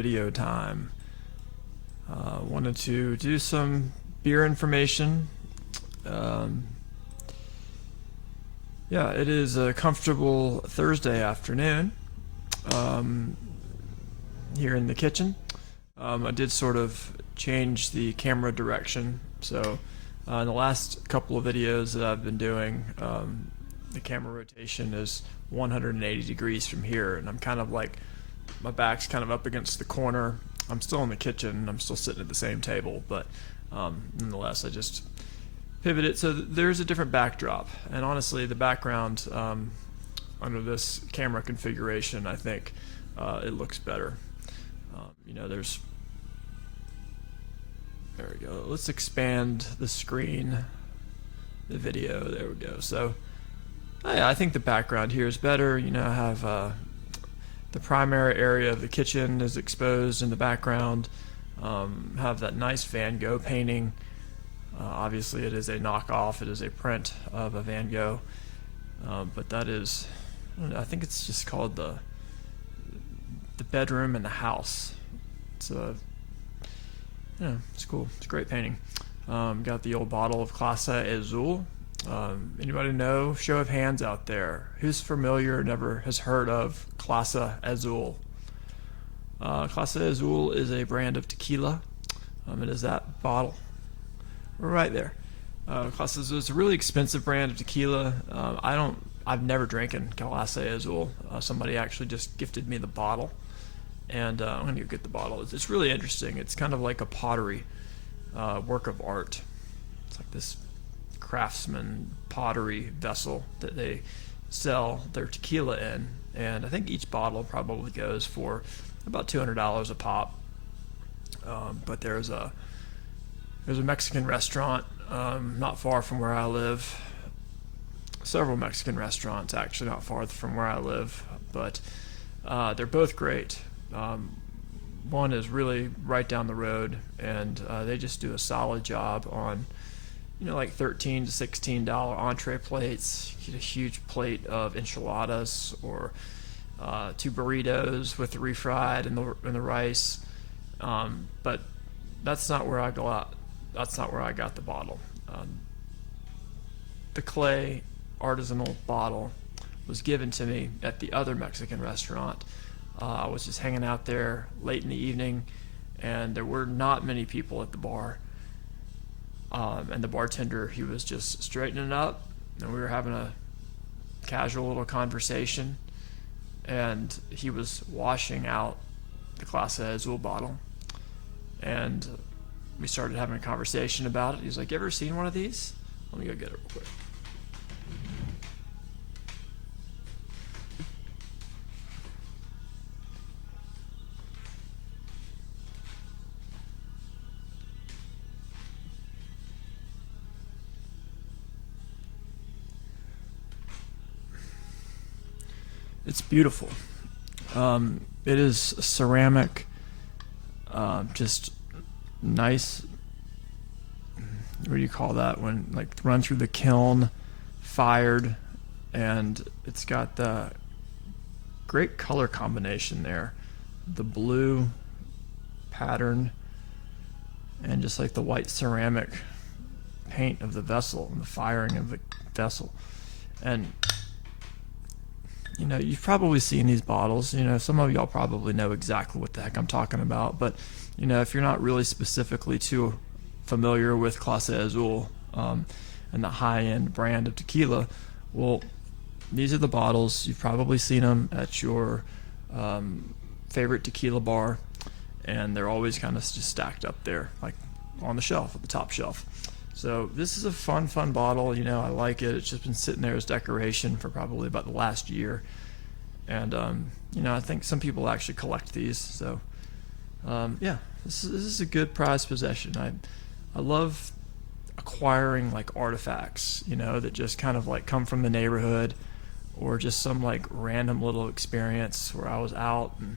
video time. Wanted to do some beer information. Um, yeah, it is a comfortable Thursday afternoon um, here in the kitchen. I did sort of change the camera direction, so in the last couple of videos that I've been doing, the camera rotation is 180 degrees from here, and I'm kind of like, my back's kind of up against the corner. I'm still in the kitchen, I'm still sitting at the same table, but nonetheless, I just pivoted so there's a different backdrop. And honestly, the background under this camera configuration, I think it looks better. There we go. Let's expand the screen, the video. There we go. So yeah, I think the background here is better. I have the primary area of the kitchen is exposed in the background. Have that nice Van Gogh painting. Obviously, it is a knockoff. It is a print of a Van Gogh, but that is, I think it's just called the bedroom in the house. It's it's cool. It's a great painting. Got the old bottle of Clase Azul. Anybody know? Show of hands out there. Who's familiar? Never has heard of Clase Azul? Clase Azul is a brand of tequila. It is that bottle. We're right there. Clase Azul is a really expensive brand of tequila. I've never drinking Clase Azul. Somebody actually just gifted me the bottle, and I'm gonna go get the bottle. It's really interesting. It's kind of like a pottery work of art. It's like this craftsman pottery vessel that they sell their tequila in, and I think each bottle probably goes for about $200 a pop. But there's a Mexican restaurant not far from where I live. Several Mexican restaurants actually not far from where I live, but they're both great. One is really right down the road, and they just do a solid job on like $13 to $16 entree plates. You get a huge plate of enchiladas or 2 burritos with the refried and the rice. But that's not where I got. That's not where I got the bottle. The clay artisanal bottle was given to me at the other Mexican restaurant. I was just hanging out there late in the evening, and there were not many people at the bar. And the bartender, he was just straightening up, and we were having a casual little conversation, and he was washing out the Clase Azul bottle, and we started having a conversation about it. He's like, "You ever seen one of these? Let me go get it real quick." It's beautiful. It is ceramic, just nice. What do you call that? When like run through the kiln, fired, and it's got the great color combination there. The blue pattern, and just like the white ceramic paint of the vessel and the firing of the vessel. And you've probably seen these bottles. Some of y'all probably know exactly what the heck I'm talking about. But, if you're not really specifically too familiar with Clase Azul and the high-end brand of tequila, well, these are the bottles. You've probably seen them at your favorite tequila bar, and they're always kind of just stacked up there, like on the shelf, at the top shelf. So this is a fun bottle. I like it. It's just been sitting there as decoration for probably about the last year. And, I think some people actually collect these. So, yeah, this is a good prized possession. I love acquiring like artifacts, that just kind of like come from the neighborhood, or just some like random little experience where I was out and,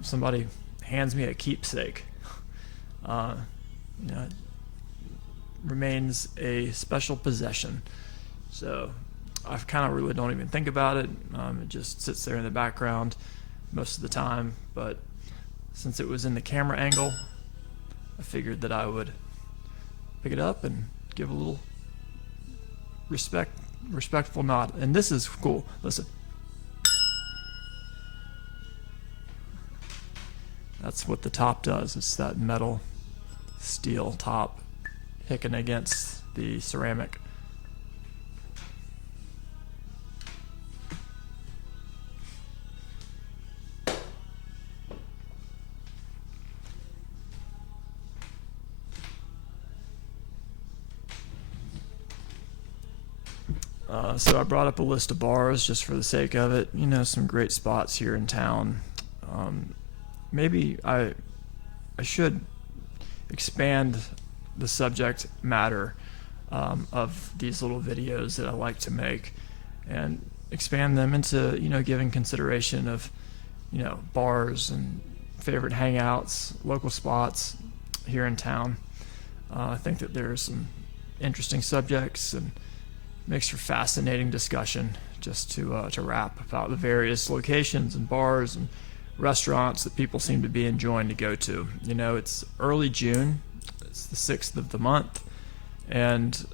somebody hands me a keepsake. It remains a special possession. So I kind of really don't even think about it. It just sits there in the background most of the time. But since it was in the camera angle, I figured that I would pick it up and give a little respectful nod. And this is cool. Listen. That's what the top does. It's that metal steel top hicking against the ceramic. So I brought up a list of bars just for the sake of it. You know, some great spots here in town. Maybe I should expand the subject matter of these little videos that I like to make, and expand them into, you know, giving consideration of, you know, bars and favorite hangouts, local spots here in town. I think that there's some interesting subjects and makes for fascinating discussion just to rap about the various locations and bars and restaurants that people seem to be enjoying to go to. You know, it's early June, it's the 6th of the month, and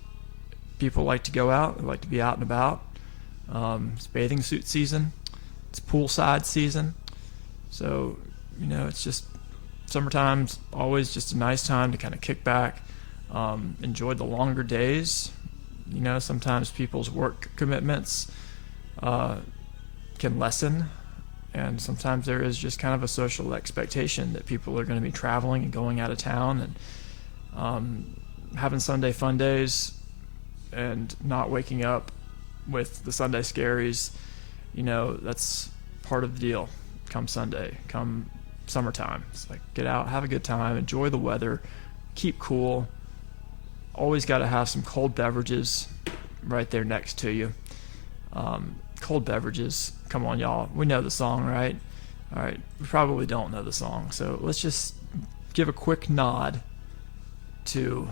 people like to go out, they like to be out and about. It's bathing suit season, it's poolside season, so, you know, it's just summertime's always just a nice time to kind of kick back, enjoy the longer days. You know, sometimes people's work commitments can lessen, and sometimes there is just kind of a social expectation that people are going to be traveling and going out of town and having Sunday fun days and not waking up with the Sunday scaries. You know, that's part of the deal come Sunday, come summertime. It's like, get out, have a good time, enjoy the weather, keep cool. Always got to have some cold beverages right there next to you. Cold beverages, come on, y'all. We know the song, right? All right, we probably don't know the song, so let's just give a quick nod to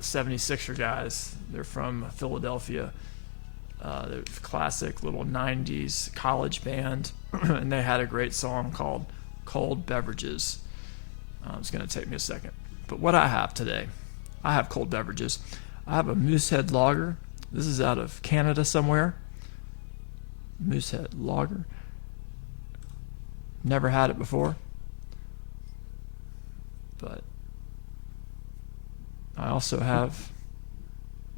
76er guys. They're from Philadelphia. They're a classic little 90s college band, and they had a great song called Cold Beverages. It's going to take me a second. But what I have today, I have cold beverages. I have a Moosehead Lager. This is out of Canada somewhere. Moosehead Lager. Never had it before. But I also have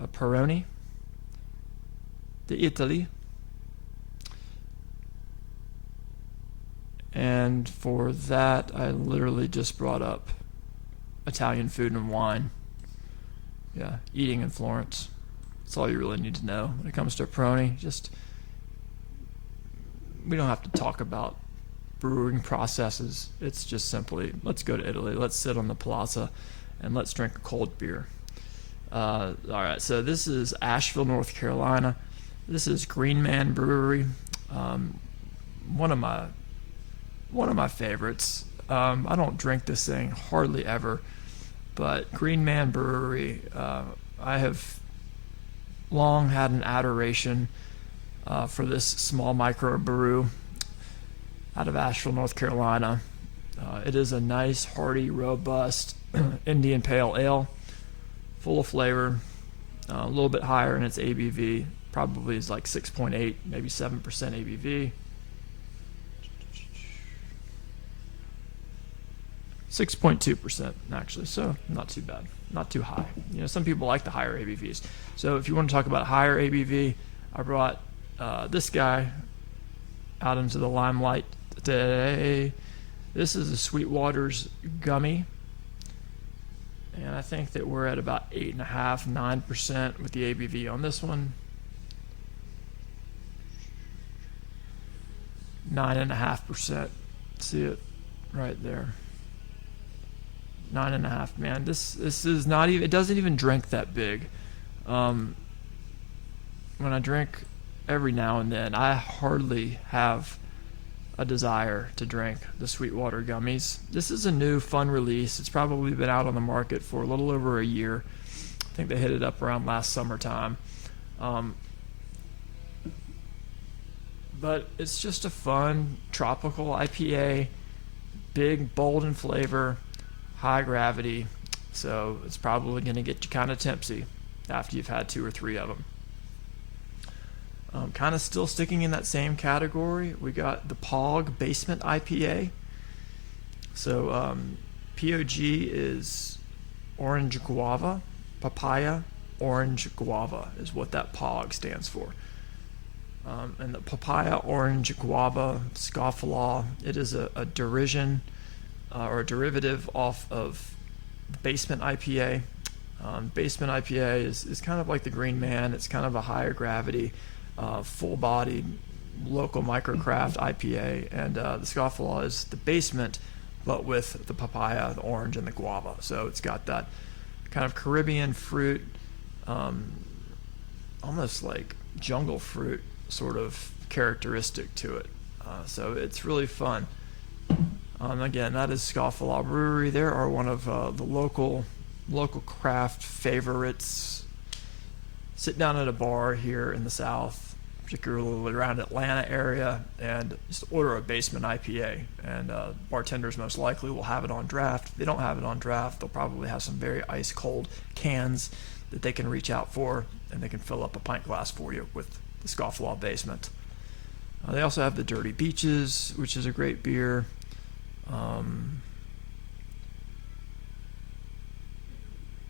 a Peroni d'Italy. And for that, I literally just brought up Italian food and wine. Yeah, eating in Florence. That's all you really need to know when it comes to Peroni. Just, we don't have to talk about brewing processes. It's just simply, let's go to Italy, let's sit on the plaza, and let's drink a cold beer. All right, so this is Asheville, North Carolina. This is Green Man Brewery. One of my favorites. I don't drink this thing hardly ever, but Green Man Brewery, I have long had an adoration for this small micro brew out of Asheville, North Carolina. It is a nice, hearty, robust Indian Pale Ale, full of flavor, a little bit higher in its ABV, probably is like 6.8, maybe 7% ABV. 6.2% actually, so not too bad, not too high. You know, some people like the higher ABVs. So if you want to talk about higher ABV, I brought this guy out into the limelight today. This is a Sweetwater's Gummy, and I think that we're at about 8.5, 9% with the ABV on this one. 9.5%. See it right there. 9.5. Man, this is not even. It doesn't even drink that big. When I drink every now and then, I hardly have a desire to drink the Sweetwater gummies. This is a new fun release. It's probably been out on the market for a little over a year. I think they hit it up around last summertime. But it's just a fun tropical IPA, big, bold in flavor, high gravity. So it's probably going to get you kind of tipsy after you've had 2 or 3 of them. Kind of still sticking in that same category, we got the POG Basement IPA. So POG is orange guava, papaya, orange guava is what that POG stands for. And the papaya, orange, guava, scofflaw, it is a derision or a derivative off of Basement IPA. Basement IPA is kind of like the Green Man. It's kind of a higher gravity, full-bodied, local microcraft IPA. And the scofflaw is the basement, but with the papaya, the orange, and the guava. So it's got that kind of Caribbean fruit, almost like jungle fruit sort of characteristic to it. So it's really fun. Again, that is Scofflaw Brewery. They are one of the local craft favorites. Sit down at a bar here in the South, particularly around Atlanta area, and just order a Basement IPA. And bartenders most likely will have it on draft. If they don't have it on draft, they'll probably have some very ice cold cans that they can reach out for, and they can fill up a pint glass for you with the Scofflaw Basement. They also have the Dirty Beaches, which is a great beer.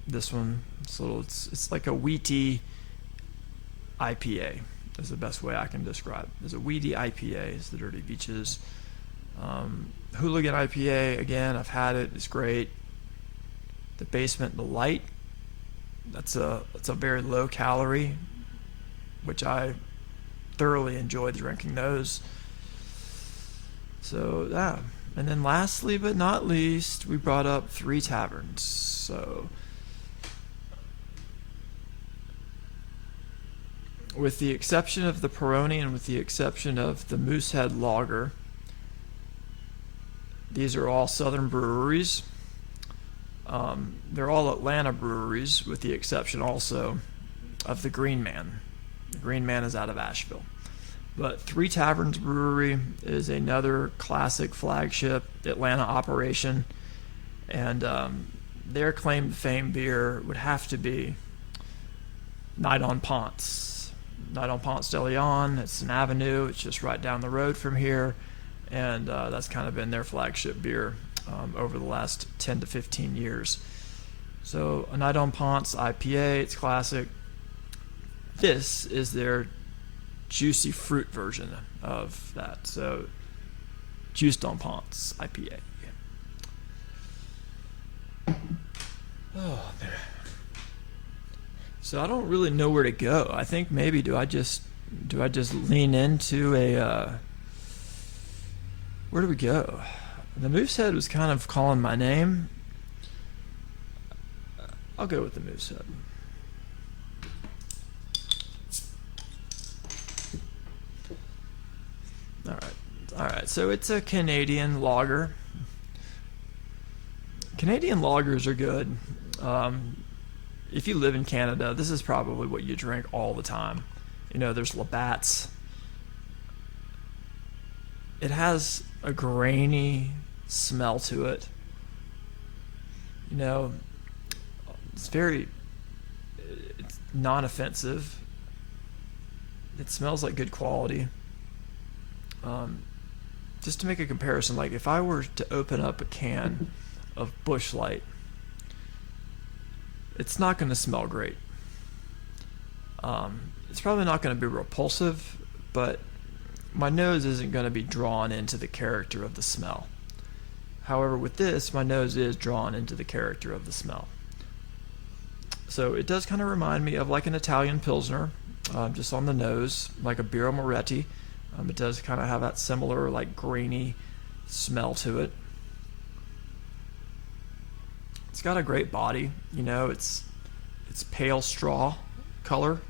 This one, it's like a wheaty IPA is the best way I can describe it. There's a wheaty IPA, is the Dirty Beaches. Hooligan IPA, again, I've had it, it's great. The Basement, the Light, that's a very low calorie, which I thoroughly enjoyed drinking those. So yeah, and then lastly but not least, we brought up 3 taverns. So with the exception of the Peroni and with the exception of the Moosehead Lager, these are all southern breweries. They're all Atlanta breweries, with the exception also of the Green Man. The Green Man is out of Asheville. But 3 Taverns Brewery is another classic flagship Atlanta operation. And their claim to fame beer would have to be Night on Ponce. Night on Ponce de Leon. It's an avenue. It's just right down the road from here. And that's kind of been their flagship beer over the last 10 to 15 years. So a Night on Ponce IPA, it's classic. This is their juicy fruit version of that. So Juiced on Ponce IPA. Yeah. Oh man. So I don't really know where to go. I think maybe do I just lean into a where do we go? The Moosehead was kind of calling my name. I'll go with the Moosehead. All right. So it's a Canadian lager. Canadian lagers are good. If you live in Canada, this is probably what you drink all the time. You know, there's Labatt's. It has a grainy smell to it. You know, it's non-offensive. It smells like good quality. Just to make a comparison, like if I were to open up a can of Busch Light, it's not going to smell great. It's probably not going to be repulsive, but my nose isn't going to be drawn into the character of the smell. However, with this, my nose is drawn into the character of the smell. So it does kind of remind me of like an Italian Pilsner, just on the nose, like a Birra Moretti. It does kind of have that similar like grainy smell to it. It's got a great body, you know, it's pale straw color.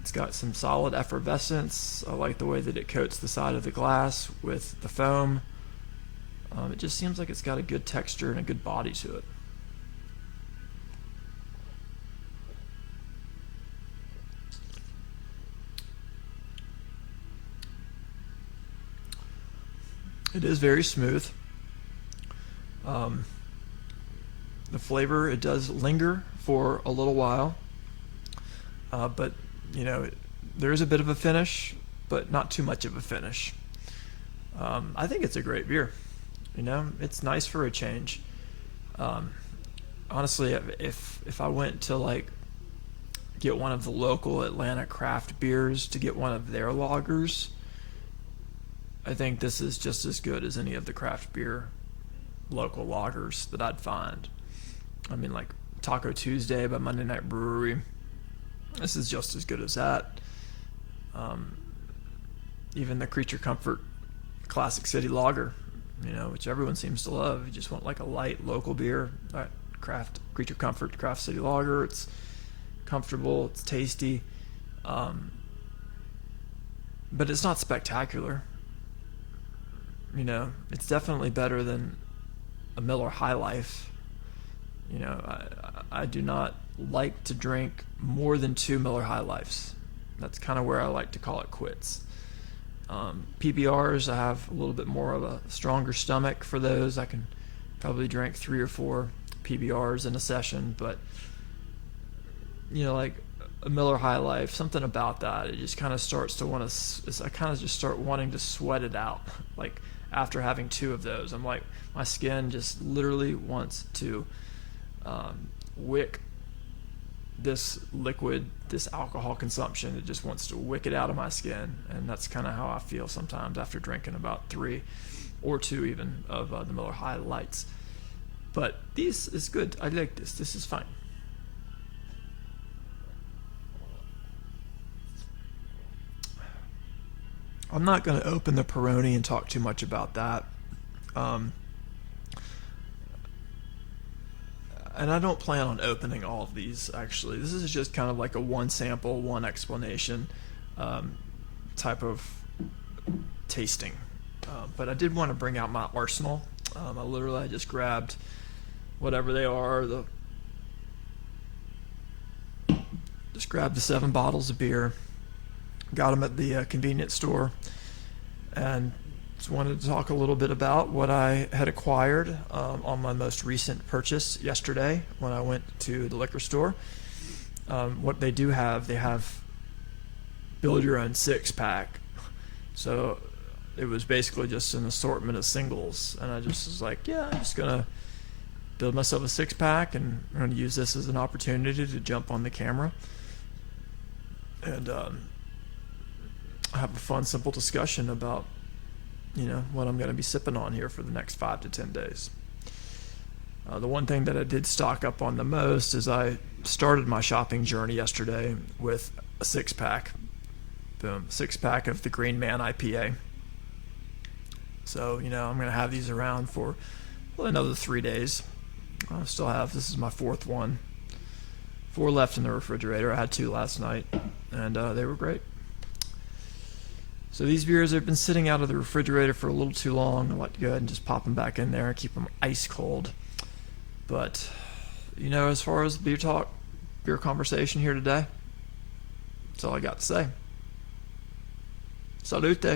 It's got some solid effervescence. I like the way that it coats the side of the glass with the foam. It just seems like it's got a good texture and a good body to it. It is very smooth. The flavor, it does linger for a little while, but there is a bit of a finish, but not too much of a finish. I think it's a great beer. It's nice for a change. Honestly, if I went to get one of the local Atlanta craft beers to get one of their lagers, I think this is just as good as any of the craft beer local lagers that I'd find. I mean, like Taco Tuesday by Monday Night Brewery. This is just as good as that. Even the Creature Comfort Classic City Lager, which everyone seems to love. You just want like a light local beer. Creature Comfort Craft City Lager. It's comfortable. It's tasty. But it's not spectacular. It's definitely better than a Miller High Life. I do not like to drink more than 2 Miller High Lifes. That's kind of where I like to call it quits. PBRs, I have a little bit more of a stronger stomach for those. I can probably drink 3 or 4 PBRs in a session, but like a Miller High Life, something about that, it just kind of starts to I kind of just start wanting to sweat it out. Like after having 2 of those, I'm like, my skin just literally wants to wick this liquid, this alcohol consumption. It just wants to wick it out of my skin, and that's kind of how I feel sometimes after drinking about 3 or 2 even of the Miller High Lights. But this is good. I like this. This is fine. I'm not going to open the Peroni and talk too much about that. And I don't plan on opening all of these, actually. This is just kind of like a one sample, one explanation type of tasting. But I did want to bring out my arsenal. I just grabbed whatever they are. Just grabbed the 7 bottles of beer. Got them at the convenience store. And just wanted to talk a little bit about what I had acquired on my most recent purchase yesterday when I went to the liquor store. What they do have, they have build your own 6-pack. So it was basically just an assortment of singles, and I just was like, yeah, I'm just gonna build myself a 6-pack, and I'm gonna use this as an opportunity to jump on the camera and have a fun, simple discussion about what I'm going to be sipping on here for the next 5 to 10 days. The one thing that I did stock up on the most is I started my shopping journey yesterday with a 6-pack. Boom, 6-pack of the Green Man IPA. So, I'm going to have these around for another 3 days. I still have, this is my 4th one. 4 left in the refrigerator. I had 2 last night, and they were great. So these beers have been sitting out of the refrigerator for a little too long. I like to go ahead and just pop them back in there and keep them ice cold. But, as far as beer talk, beer conversation here today, that's all I got to say. Salute.